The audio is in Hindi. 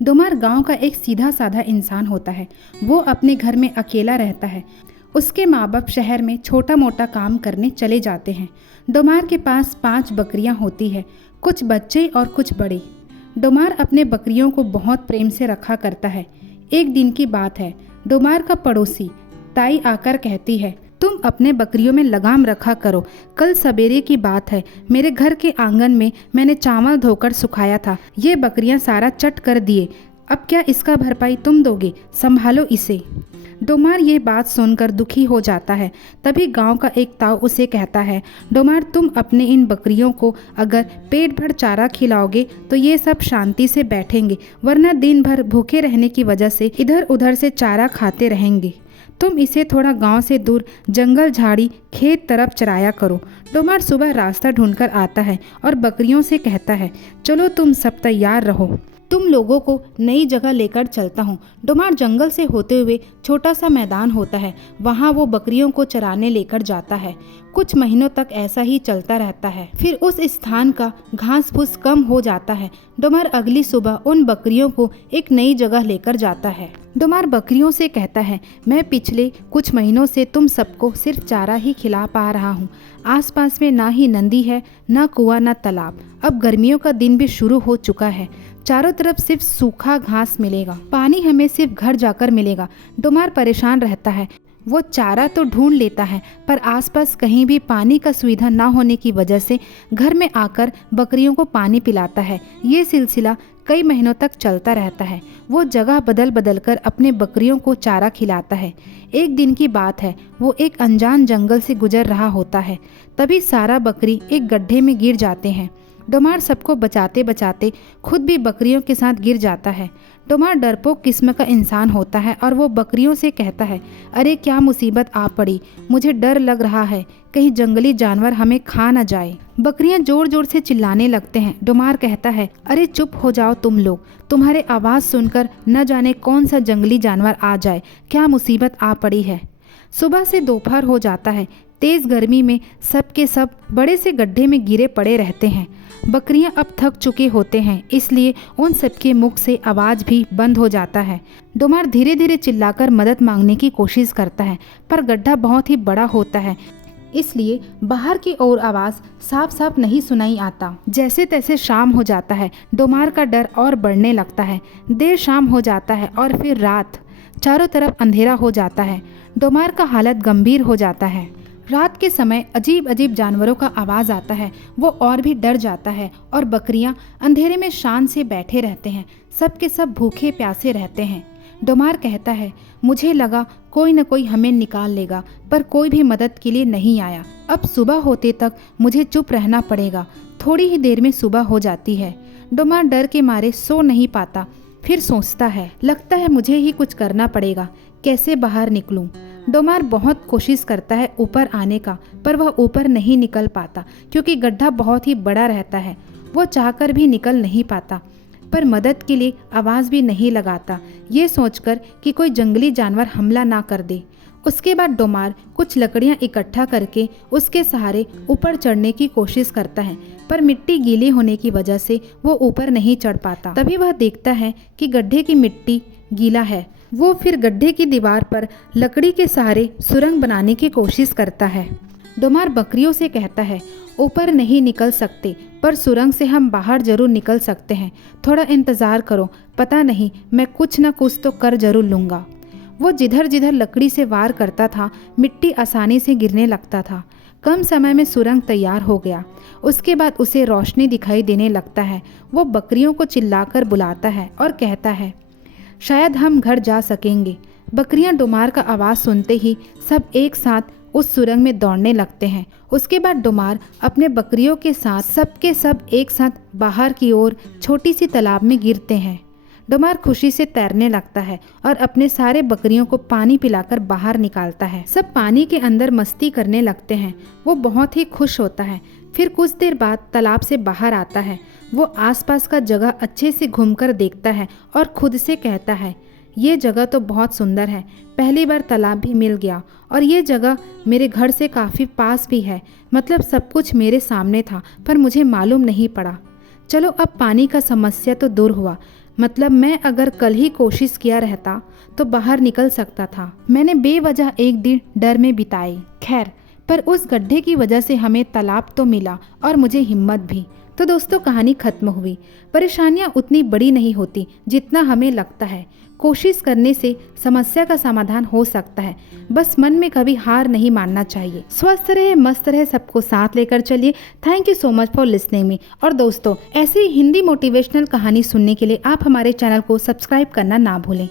डोमार गांव का एक सीधा साधा इंसान होता है। वो अपने घर में अकेला रहता है। उसके माँ बाप शहर में छोटा मोटा काम करने चले जाते हैं। डोमार के पास 5 बकरियां होती है, कुछ बच्चे और कुछ बड़े। डोमार अपने बकरियों को बहुत प्रेम से रखा करता है। एक दिन की बात है, डोमार का पड़ोसी ताई आकर कहती है, तुम अपने बकरियों में लगाम रखा करो। कल सवेरे की बात है, मेरे घर के आंगन में मैंने चावल धोकर सुखाया था। ये बकरियां सारा चट कर दिए। अब क्या इसका भरपाई तुम दोगे? संभालो इसे। डोमार ये बात सुनकर दुखी हो जाता है। तभी गांव का एक ताऊ उसे कहता है, डोमार, तुम अपने इन बकरियों को अगर पेट भर चारा खिलाओगे तो ये सब शांति से बैठेंगे, वरना दिन भर भूखे रहने की वजह से इधर उधर से चारा खाते रहेंगे। तुम इसे थोड़ा गांव से दूर जंगल झाड़ी खेत तरफ चराया करो। डोमार सुबह रास्ता ढूंढकर आता है और बकरियों से कहता है, चलो तुम सब तैयार रहो, तुम लोगों को नई जगह लेकर चलता हूँ। डोमार जंगल से होते हुए छोटा सा मैदान होता है, वहाँ वो बकरियों को चराने लेकर जाता है। कुछ महीनों तक ऐसा ही चलता रहता है। फिर उस स्थान का घास फूस कम हो जाता है। डोमार अगली सुबह उन बकरियों को एक नई जगह लेकर जाता है। डोमार बकरियों से कहता है, मैं पिछले कुछ महीनों से तुम सबको सिर्फ चारा ही खिला पा रहा हूँ। आसपास में ना ही नदी है, ना कुआं, ना तालाब। अब गर्मियों का दिन भी शुरू हो चुका है। चारों तरफ सिर्फ सूखा घास मिलेगा, पानी हमें सिर्फ घर जाकर मिलेगा। डोमार परेशान रहता है। वो चारा तो ढूंढ लेता है, पर आसपास कहीं भी पानी का सुविधा ना होने की वजह से घर में आकर बकरियों को पानी पिलाता है। ये सिलसिला कई महीनों तक चलता रहता है। वो जगह बदल बदल कर अपने बकरियों को चारा खिलाता है। एक दिन की बात है, वो एक अनजान जंगल से गुजर रहा होता है। तभी सारा बकरी एक गड्ढे में गिर जाते हैं। डोमार सबको बचाते बचाते खुद भी बकरियों के साथ गिर जाता है। डोमार डरपोक किस्म का इंसान होता है और वो बकरियों से कहता है, अरे क्या मुसीबत आ पड़ी, मुझे डर लग रहा है, कहीं जंगली जानवर हमें खा न जाए। बकरियां जोर जोर से चिल्लाने लगते हैं। डोमार कहता है, अरे चुप हो जाओ तुम लोग, तुम्हारे आवाज़ सुनकर न जाने कौन सा जंगली जानवर आ जाए, क्या मुसीबत आ पड़ी है। सुबह से दोपहर हो जाता है। तेज़ गर्मी में सब के सब बड़े से गड्ढे में गिरे पड़े रहते हैं। बकरियां अब थक चुके होते हैं, इसलिए उन सबके मुख से आवाज़ भी बंद हो जाता है। डोमार धीरे धीरे चिल्लाकर मदद मांगने की कोशिश करता है, पर गड्ढा बहुत ही बड़ा होता है, इसलिए बाहर की ओर आवाज़ साफ साफ नहीं सुनाई आता। जैसे तैसे शाम हो जाता है। डोमार का डर और बढ़ने लगता है। देर शाम हो जाता है और फिर रात। चारों तरफ अंधेरा हो जाता है। डोमार का हालत गंभीर हो जाता है। रात के समय अजीब अजीब जानवरों का आवाज़ आता है। वो और भी डर जाता है और बकरियां अंधेरे में शान से बैठे रहते हैं। सब के सब भूखे प्यासे रहते हैं। डोमार कहता है, मुझे लगा कोई न कोई हमें निकाल लेगा, पर कोई भी मदद के लिए नहीं आया। अब सुबह होते तक मुझे चुप रहना पड़ेगा। थोड़ी ही देर में सुबह हो जाती है। डोमार डर के मारे सो नहीं पाता। फिर सोचता है, लगता है मुझे ही कुछ करना पड़ेगा, कैसे बाहर निकलूं। डोमार बहुत कोशिश करता है ऊपर आने का, पर वह ऊपर नहीं निकल पाता क्योंकि गड्ढा बहुत ही बड़ा रहता है। वो चाहकर भी निकल नहीं पाता, पर मदद के लिए आवाज़ भी नहीं लगाता, ये सोचकर कि कोई जंगली जानवर हमला ना कर दे। उसके बाद डोमार कुछ लकड़ियां इकट्ठा करके उसके सहारे ऊपर चढ़ने की कोशिश करता है, पर मिट्टी गीली होने की वजह से वो ऊपर नहीं चढ़ पाता। तभी वह देखता है कि गड्ढे की मिट्टी गीला है। वो फिर गड्ढे की दीवार पर लकड़ी के सहारे सुरंग बनाने की कोशिश करता है। डोमार बकरियों से कहता है, ऊपर नहीं निकल सकते, पर सुरंग से हम बाहर जरूर निकल सकते हैं। थोड़ा इंतज़ार करो, पता नहीं, मैं कुछ न कुछ तो कर जरूर लूँगा। वो जिधर जिधर लकड़ी से वार करता था, मिट्टी आसानी से गिरने लगता था। कम समय में सुरंग तैयार हो गया। उसके बाद उसे रोशनी दिखाई देने लगता है। वो बकरियों को चिल्लाकर बुलाता है और कहता है, शायद हम घर जा सकेंगे। बकरियां डोमार का आवाज़ सुनते ही सब एक साथ उस सुरंग में दौड़ने लगते हैं। उसके बाद डोमार अपने बकरियों के साथ सबके सब एक साथ बाहर की ओर छोटी सी तालाब में गिरते हैं। डोमार खुशी से तैरने लगता है और अपने सारे बकरियों को पानी पिलाकर बाहर निकालता है। सब पानी के अंदर मस्ती करने लगते हैं। वो बहुत ही खुश होता है। फिर कुछ देर बाद तालाब से बाहर आता है। वो आसपास का जगह अच्छे से घूमकर देखता है और खुद से कहता है, ये जगह तो बहुत सुंदर है। पहली बार तालाब भी मिल गया और ये जगह मेरे घर से काफ़ी पास भी है। मतलब सब कुछ मेरे सामने था, पर मुझे मालूम नहीं पड़ा। चलो अब पानी का समस्या तो दूर हुआ। मतलब मैं अगर कल ही कोशिश किया रहता तो बाहर निकल सकता था। मैंने बेवजह एक दिन डर में बिताई। खैर, पर उस गड्ढे की वजह से हमें तालाब तो मिला और मुझे हिम्मत भी। तो दोस्तों, कहानी खत्म हुई। परेशानियां उतनी बड़ी नहीं होती जितना हमें लगता है। कोशिश करने से समस्या का समाधान हो सकता है। बस मन में कभी हार नहीं मानना चाहिए। स्वस्थ रहे, मस्त रहे, सबको साथ लेकर चलिए। Thank you so much for listening me. और दोस्तों, ऐसी हिंदी मोटिवेशनल कहानी सुनने के लिए आप हमारे चैनल को सब्सक्राइब करना ना भूलें।